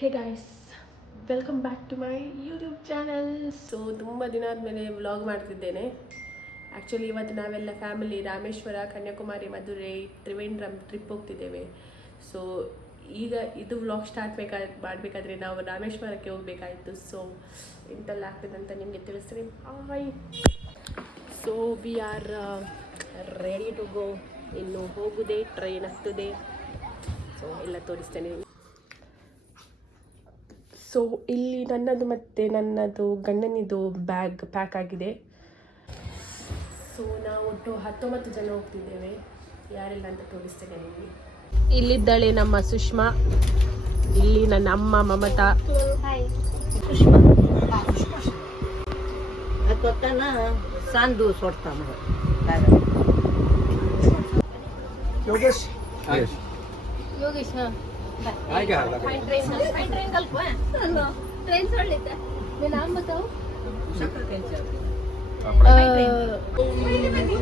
Hey guys, welcome back to my YouTube channel. So ತುಂಬ ದಿನ ಆದಮೇಲೆ ವ್ಲಾಗ್ ಮಾಡ್ತಿದ್ದೇನೆ. ಆ್ಯಕ್ಚುಲಿ ಇವತ್ತು ನಾವೆಲ್ಲ ಫ್ಯಾಮಿಲಿ ರಾಮೇಶ್ವರ, ಕನ್ಯಾಕುಮಾರಿ, ಮಧುರೈ, ತ್ರಿವೇಂದ್ರಂ ಟ್ರಿಪ್ ಹೋಗ್ತಿದ್ದೇವೆ. ಸೊ ಈಗ ಇದು ವ್ಲಾಗ್ ಸ್ಟಾರ್ಟ್ ಮಾಡಬೇಕಾದ್ರೆ ನಾವು ರಾಮೇಶ್ವರಕ್ಕೆ ಹೋಗಬೇಕಾಯಿತು. ಸೊ ಎಂತೆಲ್ಲ ಆಗ್ತದೆ ಅಂತ ನಿಮಗೆ ತಿಳಿಸ್ತೀನಿ. Hi. So we are ready to go. ಇನ್ನು ಹೋಗುದೇ, ಟ್ರೈನ್ ಹತ್ತುದೇ. ಸೊ ಎಲ್ಲ ತೋರಿಸ್ತೇನೆ. ಸೊ ಇಲ್ಲಿ ನನ್ನದು ಮತ್ತು ನನ್ನದು ಗಂಡನಿದು ಬ್ಯಾಗ್ ಪ್ಯಾಕ್ ಆಗಿದೆ. ಸೊ ನಾವು ಒಟ್ಟು 19 ಜನ ಹೋಗ್ತಿದ್ದೇವೆ. ಯಾರೆಲ್ಲ ಅಂತ ತೋರಿಸ್ತೇನೆ ನಿಮಗೆ. ಇಲ್ಲಿದ್ದಾಳೆ ನಮ್ಮ ಸುಷ್ಮಾ, ಇಲ್ಲಿ ನನ್ನ ಅಮ್ಮ ಮಮತಾ. ಯೋಗೇಶ್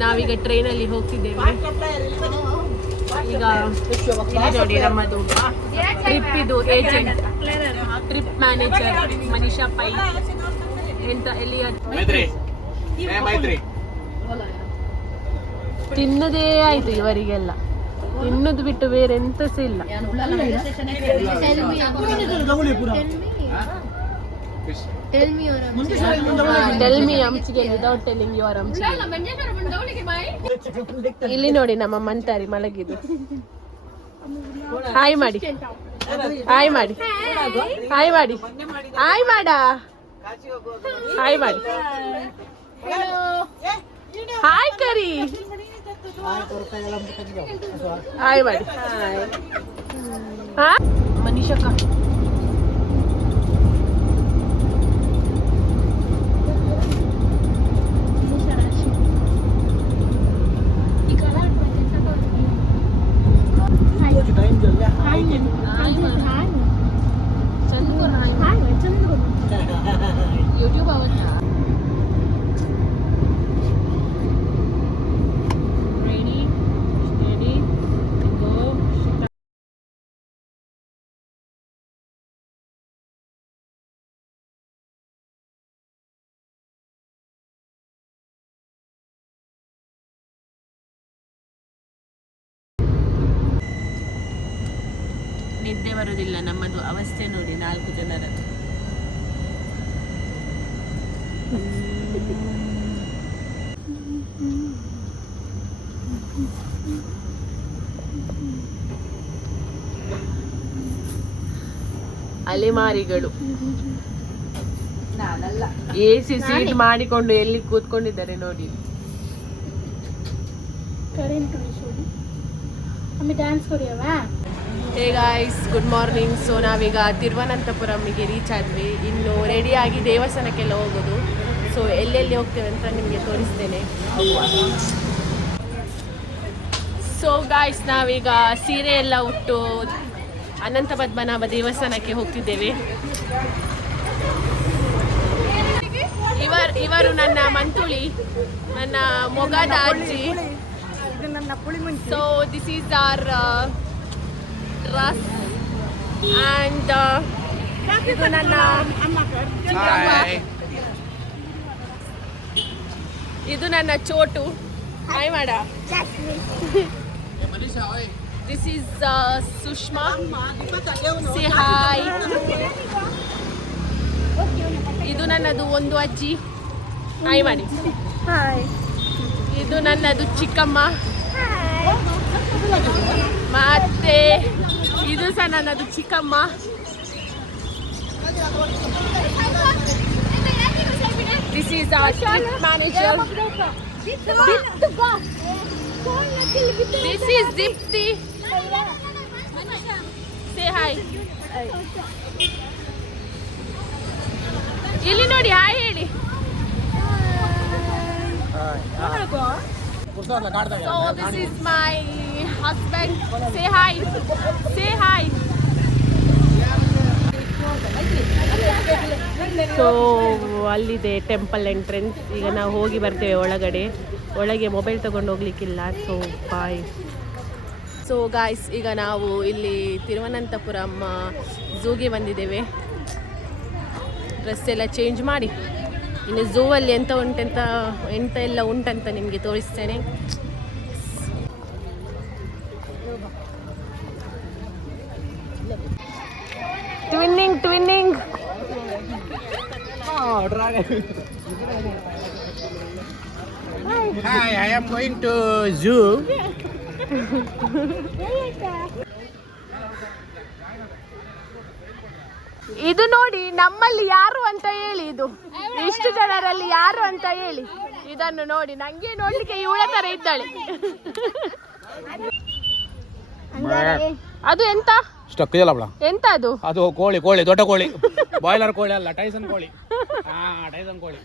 ನಾವೀಗ ಟ್ರೈನಲ್ಲಿ ಹೋಗ್ತಿದ್ದೇವೆ. ಈಗ ನೋಡಿ ನಮ್ಮದು ಟ್ರಿಪ್ ಇದು agent, trip manager Manisha Pai ಎಂತ ಎಲ್ಲಿ ತಿನ್ನದೇ ಆಯ್ತು ಇವರಿಗೆಲ್ಲ. ತಿನ್ನೋದು ಬಿಟ್ಟು ಬೇರೆ ಎಂತ ಸಹ ಇಲ್ಲ. Tell me amchigen without telling you are amchigen. ಇಲ್ಲಿ ನೋಡಿ ನಮ್ಮ ಮಂತಾರಿ ಮಲಗಿದ್ದು. ಹಾಯ್ ಮಾಡಿ, ಹಾಯ್ ಮಾಡಿ, ಹಾಯ್ ಮಾಡಿ, ಹಾಯ್ ಮಾಡ, ಹಾಯ್ ಮಾಡಿ, ಹಾಯ್ ಕರಿ, ಹಾಯ್ ಮಾಡಿ. ಹಾ ಮನೀಷಕ್ಕ यूट्यूब आवडता. Ready, steady, go. ನಿದ್ದೆ ಬರುವುದಿಲ್ಲ. ನಮ್ಮದು ಅವಸ್ಥೆ ನೋಡಿ 4 ಜನರದ್ದು. ಅಲೆಮಾರಿಗಳು AC ಸೀಟ್ ಮಾಡಿಕೊಂಡು ಎಲ್ಲಿ ಕೂತ್ಕೊಂಡಿದ್ದಾರೆ ನೋಡಿ. Hey guys, good morning. So ನಾವೀಗ ತಿರುವನಂತಪುರಂಗೆ ರೀಚ್ ಆದ್ವಿ. ಇನ್ನು ರೆಡಿಯಾಗಿ ದೇವಸ್ಥಾನಕ್ಕೆಲ್ಲ ಹೋಗೋದು. ಸೊ ಎಲ್ಲೆಲ್ಲಿ ಹೋಗ್ತೇವೆ ಅಂತ ನಿಮಗೆ ತೋರಿಸ್ತೇನೆ. ಸೊ ಗಾಯ್ಸ್, ನಾವೀಗ ಸೀರೆ ಎಲ್ಲ ಉಟ್ಟು ಅನಂತ ಪದ್ಮನಾಭ ದೇವಸ್ಥಾನಕ್ಕೆ ಹೋಗ್ತಿದ್ದೇವೆ. ಇವರು ನನ್ನ ಮಂತುಳಿ, ನನ್ನ ಮೊಗದ ಅಜ್ಜಿ. So this is our dress and ಇದು ನನ್ನ ಚಿಕ್ಕಮ್ಮ, ಇದು ನನ್ನ ಚೋಟು. ಹಾಯ್ ಮಾಡ. This is Sushma, say hi. ಇದು ನನ್ನದು ಒಂದು ಅಜ್ಜಿ, ಹಾಯ್ ಮಾಡಿ. ಇದು ನನ್ನದು ಚಿಕ್ಕಮ್ಮ, ಮತ್ತೆ ಇದು ಸಹ ನನ್ನದು ಚಿಕ್ಕಮ್ಮ. This is our trip manager. This is Deepti. Say hi. ಇಲ್ಲಿ ನೋಡಿ, ಹಾಯ್ ಹೇಳಿ. So this is my husband. Say hi. Say hi. So ಅಲ್ಲಿದೆ ಟೆಂಪಲ್ ಎಂಟ್ರೆನ್ಸ್. ಈಗ ನಾವು ಹೋಗಿ ಬರ್ತೇವೆ ಒಳಗಡೆ. ಒಳಗೆ ಮೊಬೈಲ್ ತಗೊಂಡು ಹೋಗ್ಲಿಕ್ಕಿಲ್ಲ. So bye. ಸೊ ಗಾಯ್ಸ್, ಈಗ ನಾವು ಇಲ್ಲಿ ತಿರುವನಂತಪುರಂ ಝೂಗೆ ಬಂದಿದ್ದೇವೆ. ಡ್ರೆಸ್ ಎಲ್ಲ ಚೇಂಜ್ ಮಾಡಿ ಇನ್ನು ಝೂವಲ್ಲಿ ಎಂತ ಎಲ್ಲ ಉಂಟಂತ ನಿಮಗೆ ತೋರಿಸ್ತೇನೆ. Twinning Hi, I am going to zoo. ಇದು ನೋಡಿ, ನಮ್ಮಲ್ಲಿ ಯಾರು ಅಂತ ಹೇಳಿ, ಇದು ಇಷ್ಟು ಜನರಲ್ಲಿ ಯಾರು ಅಂತ ಹೇಳಿ. ಇದನ್ನು ನೋಡಿ, ನಂಗೆ ನೋಡ್ಲಿಕ್ಕೆ ಇವಳ ತರ ಇದ್ದಾಳೆ. ಅದು ಎಂತ ಎಂತ ಅದು? ಅದು ಕೋಳಿ ದೊಡ್ಡ ಕೋಳಿ, ಬಾಯ್ಲರ್ ಕೋಳಿ ಅಲ್ಲ, ಟೈಸನ್ ಕೋಳಿ. ಟೈಸನ್ ಕೋಳಿ.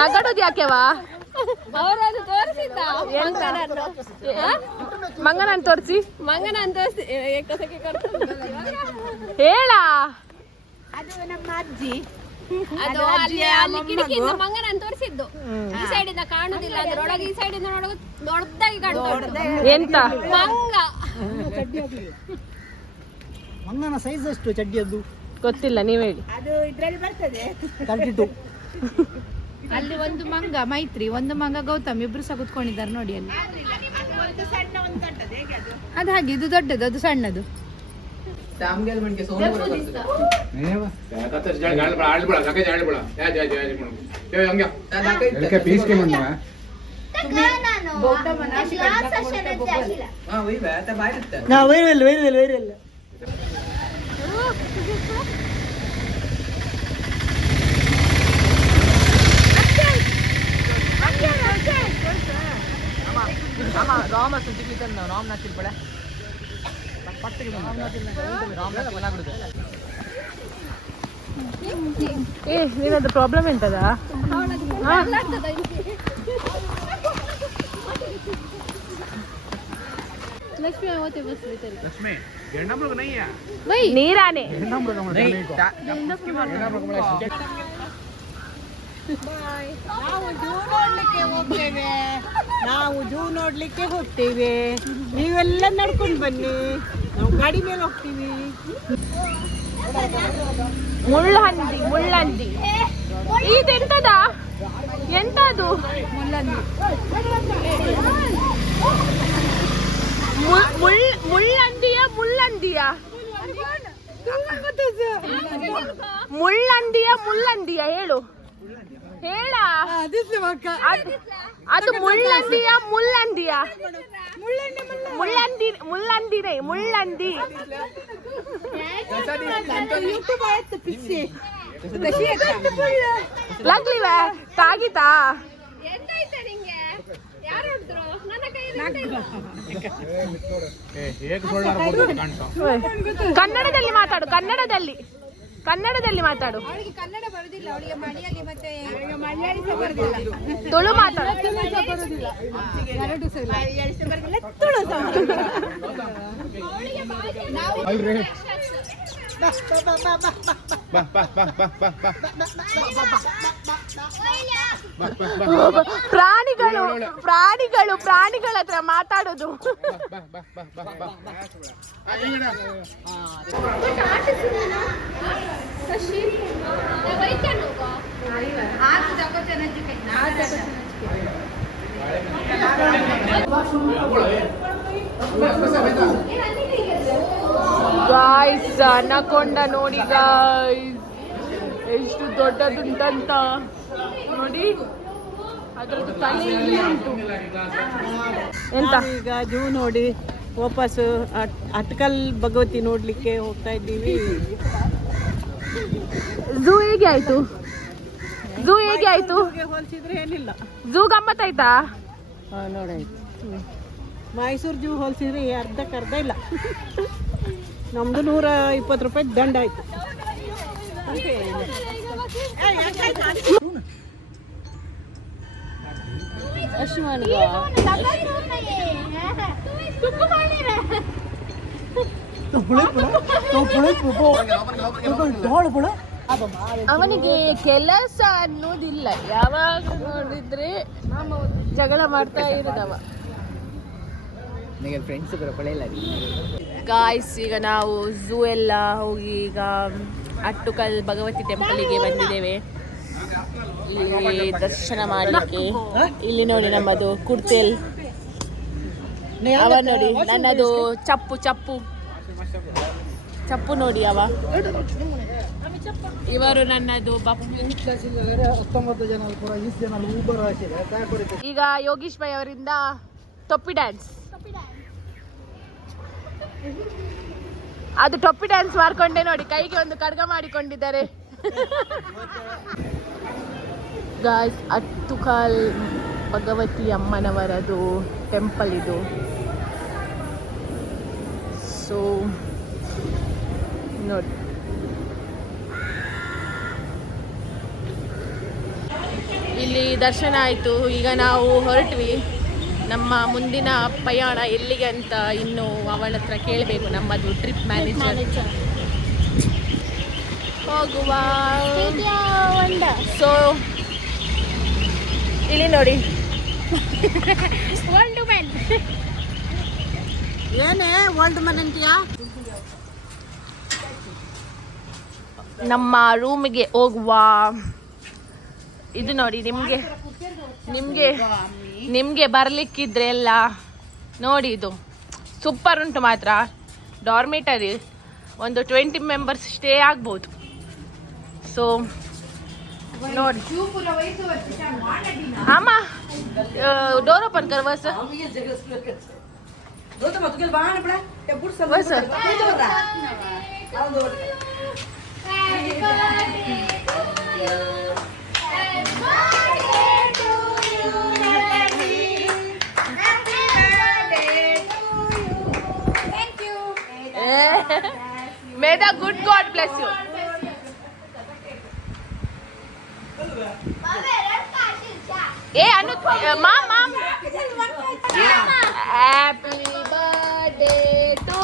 ನಗಡೋದು ಯಾಕೆವಾ? ಮಂಗನನ್ನು ತೋರಿಸಿ ಹೇಳ. ಅದು ನಮ್ಮ ಅಜ್ಜಿ, ಅದು ಅಲ್ಲಿ ಕಿಟಕಿಯಿಂದ ಮಂಗನನ್ನು ತೋರಿಸಿದ್ದು. ಈ ಸೈಡ್ ಇಂದ ಕಾಣುದಿಲ್ಲ, ಅದರೊಳಗೆ ಈ ಸೈಡ್ ಇಂದ ದೊಡ್ಡದಾಗಿ ಕಾಣುತ್ತೆ. ಎಂತ ಮಂಗ? ಮಂಗನ ಸೈಜ್ ಎಷ್ಟು ಚಡ್ಡಿಯದ್ದು ಗೊತ್ತಿಲ್ಲ, ನೀವ್ ಹೇಳಿ. ಅದು ಇದ್ರಲ್ಲಿ ಬರ್ತದೆ 32. ಅಲ್ಲಿ ಒಂದು ಮಂಗ ಮೈತ್ರಿ, ಒಂದು ಮಂಗ ಗೌತಮ್, ಇಬ್ರು ಸಹ ಕುತ್ಕೊಂಡಿದ್ದಾರೆ ನೋಡಿ ಅಲ್ಲಿ. ಅದು ಹಾಗೆ, ಇದು ದೊಡ್ಡದು, ಅದು ಸಣ್ಣದು. ವೈರಲ್ಲ ನಿನ್ನದು ಪ್ರಾಬ್ಲಮ್ ಎಂತದಾ? ಲಕ್ಷ್ಮಿ ನೀರಾನೆ. ನಾವು ಜೂ ನೋಡ್ಲಿಕ್ಕೆ ಹೋಗ್ತೇವೆ, ನೀವೆಲ್ಲ ನಡ್ಕೊಂಡು ಬನ್ನಿ, ನಾವು ಗಾಡಿ ಮೇಲೆ ಹೋಗ್ತೀವಿ. ಮುಳ್ಳಂದಿ ಇದೆಂತದ? ಎಂತದು? ಮುಳ್ಳಂದಿಯ ಹೇಳು ಹೇಳ. ಅದು ಮುಳ್ಳಂದಿ. ಲಗ್ಲಿವ ತಾಗಿತಾ? ಕನ್ನಡದಲ್ಲಿ ಮಾತಾಡು, ಕನ್ನಡದಲ್ಲಿ ಮಾತಾಡು. ಕನ್ನಡ ಬರುದಿಲ್ಲ ಅವಳಿಗೆ, ಮಲಯಾಳಿ ಮತ್ತೆ ಮಲಯಾಳಿ ಸಹ ಬರುದಿಲ್ಲ, ತುಳು ಮಾತಾಡು. ಎರಡು ಸಹ ಪ್ರಾಣಿಗಳ ಹತ್ರ ಮಾತಾಡೋದು. ಗಾಯ್ಸ್, ಅನಕೊಂಡ ನೋಡಿ ಗಾಯ್ಸ್, ಎಷ್ಟು ದೊಡ್ಡದುಂಟಂತ ನೋಡಿ. ಅದ್ರದ್ದು ತಲೆ ಇಲ್ಲಿ ಉಂಟು. ಎಂತ ಈಗ ಜೂ ನೋಡಿ ವಾಪಸ್ ಅಟ್ಕಲ್ ಭಗವತಿ ನೋಡ್ಲಿಕ್ಕೆ ಹೋಗ್ತಾ ಇದ್ದೀವಿ. ಝೂ ಹೇಗೆ ಆಯ್ತು? ಹೋಲಿಸಿದ್ರೆ ಏನಿಲ್ಲ, ಝೂ ಗಮ್ಮತ್ತಾಯ್ತಾ? ನೋಡಾಯ್ತು. ಮೈಸೂರು ಜೂ ಹೋಲಿಸಿದ್ರೆ ಅರ್ಧಕ್ಕರ್ಧ ಇಲ್ಲ. ನಮ್ದು 120 ರೂಪಾಯಿ ದಂಡ ಆಯ್ತು. ಅವನಿಗೆ ಕೆಲಸ ಅನ್ನೋದಿಲ್ಲ, ಯಾವಾಗ ನೋಡಿದ್ರೆ ಜಗಳ ಮಾಡ್ತಾ ಇರೋದವ. ಗಾಯ್ಸ್, ಈಗ ನಾವು ಝೂ ಎಲ್ಲ ಹೋಗಿ ಈಗ ಅಟ್ಟುಕಲ್ ಭಗವತಿ ಟೆಂಪಲಿಗೆ ಬಂದಿದ್ದೇವೆ. ಇಲ್ಲಿ ದರ್ಶನ ಮಾಡಲಿಕ್ಕೆ. ಇಲ್ಲಿ ನೋಡಿ ನಮ್ಮದು ಕುರ್ತೆಲ್, ಅವ ನೋಡಿ ನನ್ನದು ಚಪ್ಪು ಚಪ್ಪು ಚಪ್ಪು ನೋಡಿ ಅವ. ಇವರು ನನ್ನದು ಈಗ ಯೋಗೀಶ್ ಭಾಯ್ ಅವರಿಂದ ಟೊಪ್ಪಿ ಡ್ಯಾನ್ಸ್. ಅದು ಟೊಪ್ಪಿ ಡ್ಯಾನ್ಸ್ ಮಾಡ್ಕೊಂಡೆ ನೋಡಿ, ಕೈಗೆ ಒಂದು ಕಡ್ಗ ಮಾಡಿಕೊಂಡಿದ್ದಾರೆ. ಗಾಯ್ಸ್, ಅಟ್ಟುಕಲ್ ಭಗವತಿ ಅಮ್ಮನವರದು ಟೆಂಪಲ್ ಇದು. ಸೊ ನೋಡಿ, ಇಲ್ಲಿ ದರ್ಶನ ಆಯಿತು. ಈಗ ನಾವು ಹೊರಟ್ವಿ. ನಮ್ಮ ಮುಂದಿನ ಪ್ರಯಾಣ ಎಲ್ಲಿಗೆ ಅಂತ ಇನ್ನು ಅವಳ ಹತ್ರ ಕೇಳಬೇಕು, ನಮ್ಮದು ಟ್ರಿಪ್ ಮ್ಯಾನೇಜರ್. ಹೋಗುವ. ಸೊ ಇಲ್ಲಿ ನೋಡಿ, ಏನೇ ಓಲ್ಡ್ ಮನ್ ಅಂತೀಯಾ? ನಮ್ಮ ರೂಮಿಗೆ ಹೋಗುವ. ಇದು ನೋಡಿ, ನಿಮಗೆ ಬರ್ಲಿಕ್ಕಿದ್ರೆ ಎಲ್ಲ ನೋಡಿ, ಇದು ಸೂಪರ್ ಉಂಟು ಮಾತ್ರ. ಡಾರ್ಮಿಟರಿ ಒಂದು 20 ಮೆಂಬರ್ಸ್ ಸ್ಟೇ ಆಗ್ಬೋದು. ಸೊ ನೋಡಿ, ಆಮ ಡೋರ್ ಓಪನ್ कर बस May the good God bless you. Anu, mom. Happy birthday to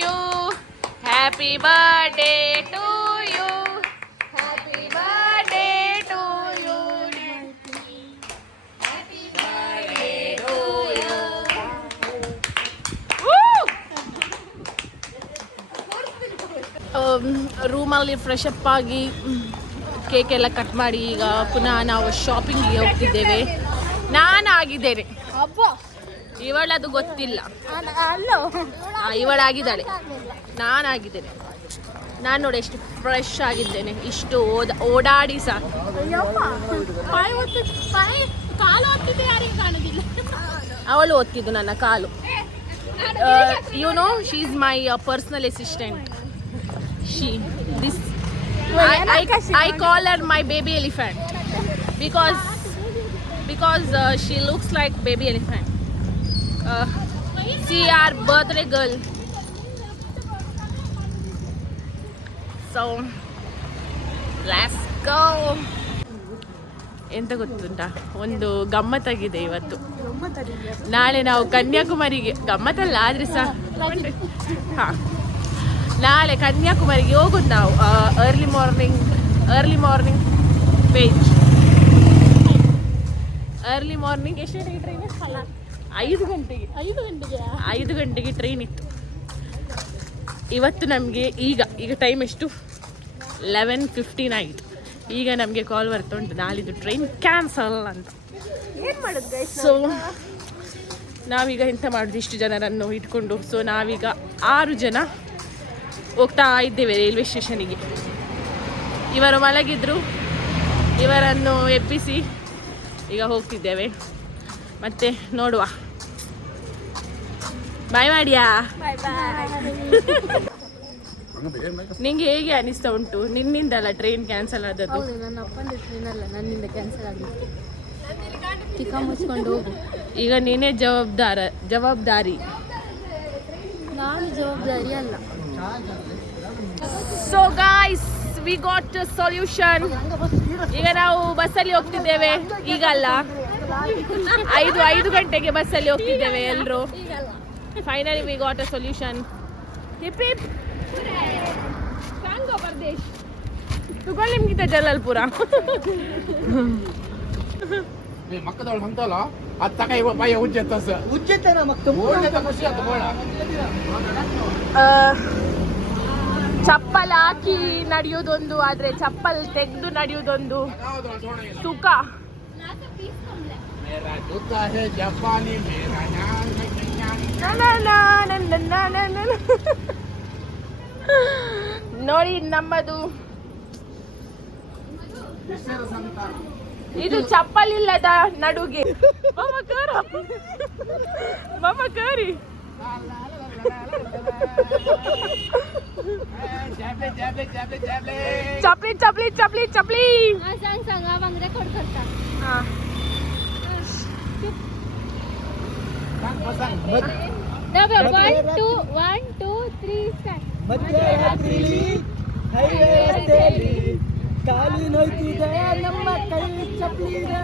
you. Happy birthday to you. Happy birthday to you. Happy birthday to you. ರೂಮಲ್ಲಿ ಫ್ರೆಶ್ ಅಪ್ ಆಗಿ cake ಎಲ್ಲ cut ಮಾಡಿ ಈಗ ಪುನಃ ನಾವು ಶಾಪಿಂಗಿಗೆ ಹೋಗ್ತಿದ್ದೇವೆ. ನಾನಾಗಿದ್ದೇನೆ, ಇವಳದು ಗೊತ್ತಿಲ್ಲ. ಇವಳಾಗಿದ್ದಾಳೆ, ನಾನಾಗಿದ್ದೇನೆ. ನಾನು ನೋಡಿ ಎಷ್ಟು ಫ್ರೆಶ್ ಆಗಿದ್ದೇನೆ, ಇಷ್ಟು ಓಡಾಡಿ ಸಾಕು. ಅವಳು ಓದ್ತಿದ್ದು ನನ್ನ ಕಾಲು. You know, she is my personal assistant. I call her my baby elephant because she looks like baby elephant. See our birthday girl. So let's go. ಎಂತ ಗೊತ್ತುಂಟಾ, ಒಂದು ಗಮ್ಮತ್ತಾಗಿದೆ ಇವತ್ತು. ನಾಳೆ ನಾವು ಕನ್ಯಾಕುಮಾರಿಗೆ, ಗಮ್ಮತ್ತಲ್ಲ ಆದ್ರೆ ಸಹ ನಾಳೆ ಕನ್ಯಾಕುಮಾರಿಗೆ ಹೋಗೋದು ನಾವು. Early morning page. Early morning ಎಷ್ಟು ಗಂಟೆಗೆ ಟ್ರೈನ್? 5 ಗಂಟೆಗೆ ಟ್ರೈನ್ ಇತ್ತು ಇವತ್ತು ನಮಗೆ. ಈಗ ಟೈಮ್ ಎಷ್ಟು? 11:15 ಆಯಿತು. ಈಗ ನಮಗೆ ಕಾಲ್ ಬರ್ತಾ ಉಂಟು, ನಾಳಿದ್ದು ಟ್ರೈನ್ ಕ್ಯಾನ್ಸಲ್ ಅಂತ. ಸೊ ನಾವೀಗ ಎಂತ ಮಾಡೋದು ಇಷ್ಟು ಜನರನ್ನು ಇಟ್ಕೊಂಡು? ಸೊ ನಾವೀಗ 6 ಜನ ಹೋಗ್ತಾ ಇದ್ದೇವೆ ರೈಲ್ವೆ ಸ್ಟೇಷನಿಗೆ. ಇವರು ಮಲಗಿದ್ರು, ಇವರನ್ನು ಎಬ್ಬಿಸಿ ಈಗ ಹೋಗ್ತಿದ್ದೇವೆ. ಮತ್ತೆ ನೋಡುವ. ಬಾಯ್ ಮಾಡಿಯಾ? ನಿಂಗೆ ಹೇಗೆ ಅನಿಸ್ತಾ ಉಂಟು? ನಿನ್ನಿಂದಲ್ಲ ಟ್ರೈನ್ ಕ್ಯಾನ್ಸಲ್ ಆದದ್ದು? ನನ್ನ ಅಪ್ಪಂದು ಟ್ರೈನ್ ಅಲ್ಲ, ನನ್ನಿಂದ ಕ್ಯಾನ್ಸಲ್ ಆಗಿತ್ತು. ಚಿಕ್ಕ ಮುಚ್ಕೊಂಡು ಹೋಗು. ಈಗ ನೀನೇ ಜವಾಬ್ದಾರಿ. ನಾನು ಜವಾಬ್ದಾರಿ ಅಲ್ಲ. So guys, we got solution. ಈಗ ನಾವು ಬಸ್ಸಲ್ಲಿ ಹೋಗ್ತಿದ್ದೇವೆ. ಈಗಲ್ಲ, 5 ಗಂಟೆಗೆ ಬಸ್ಸಲ್ಲಿ ಹೋಗ್ತಿದ್ದೇವೆ ಎಲ್ಲರೂ. Finally we got a solution. Hip hip. तुगोल निमगिता जलालपुर मक्कदवळ सांगतालो आता काय पाय उज्जत तसं उज्जत ना मग कशी आता गोळा ಚಪ್ಪಲ್ ಹಾಕಿ ನಡೆಯೋದೊಂದು ಆದ್ರೆ ಚಪ್ಪಲ್ ತೆಗೆದು ನಡೆಯೋದೊಂದು ಸುಖ. मेरा जूता है जापानी मेरा ನೋಡಿ ನಮ್ಮದು ಇದು ಚಪ್ಪಲ್ ಇಲ್ಲದ ನಡುಗೆ ಮಮ್ಮ ಕರಿ चपली चपली चपली चपली सांग सांग अभंग रेकॉर्ड करता. One, two, three, start. ಮಧ್ಯರಾತ್ರಿಲಿ ಹೈವೇ ರಸ್ತೆಯಲ್ಲಿ ಕಾಲಿ ನೋಯ್ತಿದೆ ನಮ್ಮ ಕೈ ಚಪ್ಲಿದೆ.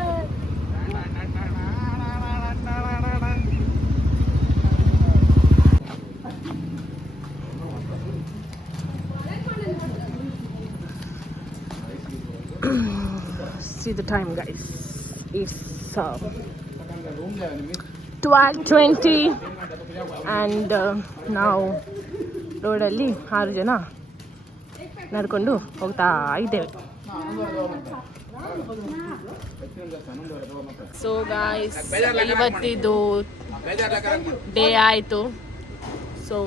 See the time, guys. It's 12:20 and ನಾವು ರೋಡಲ್ಲಿ 6 ಜನ ನಡ್ಕೊಂಡು ಹೋಗ್ತಾ ಇದ್ದೇವೆ. ಸೊ ಗಾಯ್ಸ್, ಇವತ್ತಿದು ಡೇ ಆಯಿತು. So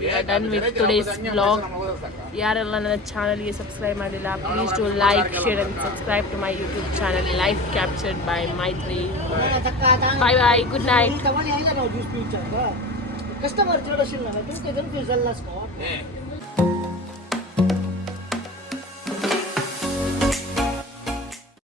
we are done with today's vlog. ಯಾರೆಲ್ಲ ನನ್ನ ಚಾನಲ್ಗೆ ಸಬ್ಸ್ಕ್ರೈಬ್ ಮಾಡಿಲ್ಲ, please to like, share and subscribe to my YouTube channel Life Captured by Maitri. Bye bye, good night. Customer